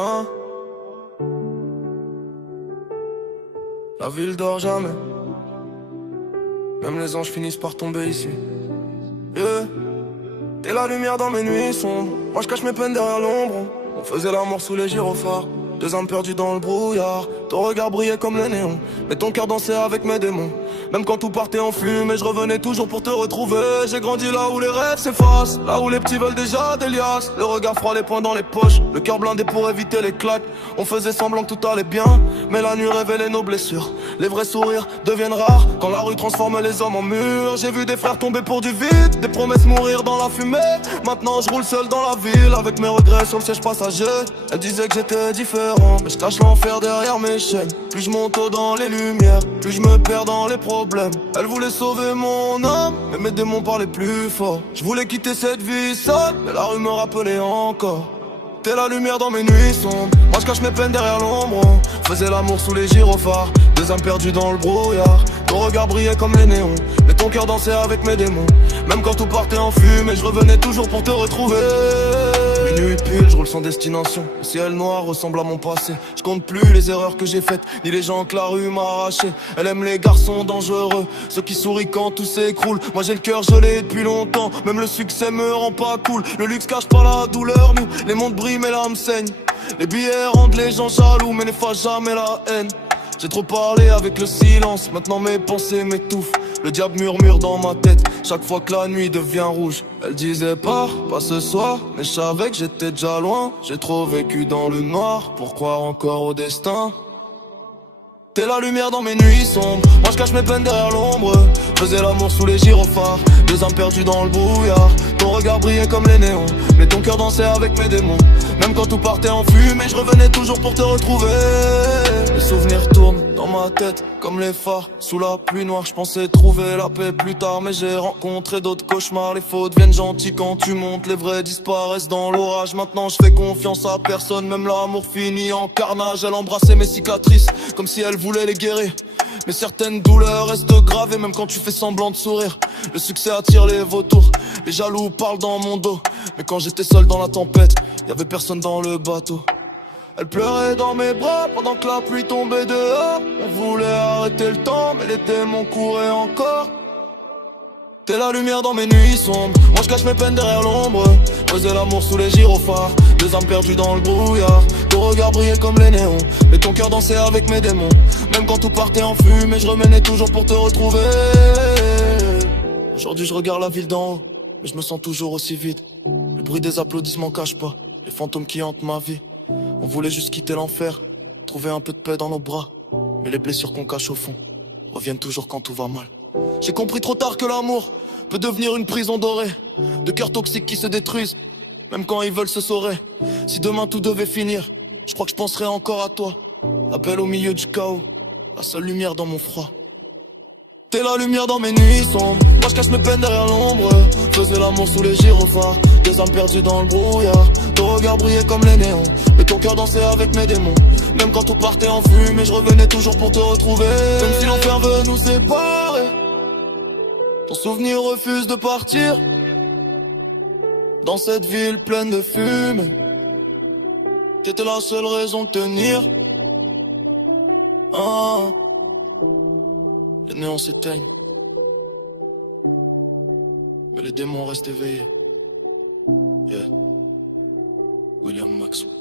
Hein? La ville dort jamais. Même les anges finissent par tomber ici. Yeah. T'es la lumière dans mes nuits sombres. Moi je cache mes peines derrière l'ombre. On faisait l'amour sous les gyrophares. 2 âmes perdues dans le brouillard. Ton regard brillait comme le néon, mais ton cœur dansait avec mes démons. Même quand tout partait en fumée, je revenais toujours pour te retrouver. J'ai grandi là où les rêves s'effacent, là où les petits veulent déjà des liasses. Le regard froid, les poings dans les poches, le cœur blindé pour éviter les claques. On faisait semblant que tout allait bien, mais la nuit révélait nos blessures. Les vrais sourires deviennent rares quand la rue transforme les hommes en murs. J'ai vu des frères tomber pour du vide, des promesses mourir dans la fumée. Maintenant je roule seul dans la ville avec mes regrets sur le siège passager. Elle disait que j'étais différent, mais je cache l'enfer derrière mes chaînes. Plus je monte haut dans les lumières, plus je me perds dans les problèmes. Elle voulait sauver mon âme, mais mes démons parlaient plus fort. Je voulais quitter cette vie seule, mais la rue me rappelait encore. T'es la lumière dans mes nuits sombres. Moi je cache mes peines derrière l'ombre. Faisais l'amour sous les gyrophares, 2 âmes perdues dans le brouillard. Ton regard brillait comme les néons, mais ton cœur dansait avec mes démons. Même quand tout partait en fumée, je revenais toujours pour te retrouver. Minuit pile, je roule sans destination. Le ciel noir ressemble à mon passé. Je compte plus les erreurs que j'ai faites, ni les gens que la rue m'a arraché. Elle aime les garçons dangereux, ceux qui sourient quand tout s'écroule. Moi j'ai le cœur gelé depuis longtemps, même le succès me rend pas cool. Le luxe cache pas la douleur, nous, les mondes brillent mais l'âme saigne. Les billets rendent les gens jaloux mais n'effacent jamais la haine. J'ai trop parlé avec le silence, maintenant mes pensées m'étouffent. Le diable murmure dans ma tête, chaque fois que la nuit devient rouge. Elle disait pas ce soir, mais je savais que j'étais déjà loin. J'ai trop vécu dans le noir, pour croire encore au destin. T'es la lumière dans mes nuits sombres. Moi je cache mes peines derrière l'ombre. Faisais l'amour sous les gyrophares, 2 âmes perdues dans le brouillard. Ton regard brillait comme les néons, mais ton cœur dansait avec mes démons. Même quand tout partait en fumée, je revenais toujours pour te retrouver. Les souvenirs tournent dans ma tête comme les phares sous la pluie noire. Je pensais trouver la paix plus tard, mais j'ai rencontré d'autres cauchemars. Les faux deviennent gentils quand tu montes, les vrais disparaissent dans l'orage. Maintenant je fais confiance à personne, même l'amour finit en carnage. Elle embrassait mes cicatrices comme si elle voulait les guérir, mais certaines douleurs restent gravées même quand tu fais semblant de sourire. Le succès attire les vautours, les jaloux parlent dans mon dos. Mais quand j'étais seul dans la tempête, y'avait personne dans le bateau. Elle pleurait dans mes bras pendant que la pluie tombait dehors. On voulait arrêter le temps, mais les démons couraient encore. T'es la lumière dans mes nuits sombres. Moi je cache mes peines derrière l'ombre. Faisais l'amour sous les gyrophares, 2 âmes perdues dans le brouillard. Ton regard brillait comme les néons, mais ton cœur dansait avec mes démons. Même quand tout partait en fumée, je revenais toujours pour te retrouver. Aujourd'hui je regarde la ville d'en haut, mais je me sens toujours aussi vide. Le bruit des applaudissements cache pas les fantômes qui hantent ma vie. On voulait juste quitter l'enfer, trouver un peu de paix dans nos bras. Mais les blessures qu'on cache au fond reviennent toujours quand tout va mal. J'ai compris trop tard que l'amour peut devenir une prison dorée, de cœurs toxiques qui se détruisent, même quand ils veulent se saurer. Si demain tout devait finir, je crois que je penserais encore à toi. Appel au milieu du chaos, la seule lumière dans mon froid. T'es la lumière dans mes nuits sombres. Moi je cache mes peines derrière l'ombre. Faisais l'amour sous les gyrophares, 2 âmes perdues dans le brouillard. Ton regard brillait comme les néons, mais ton cœur dansait avec mes démons. Même quand tout partait en fumée, je revenais toujours pour te retrouver. Même si l'enfer veut nous séparer, ton souvenir refuse de partir. Dans cette ville pleine de fumée, t'étais la seule raison de tenir. Ah. Les néons s'éteignent, mais les démons restent éveillés. Yeah. William Maxwell.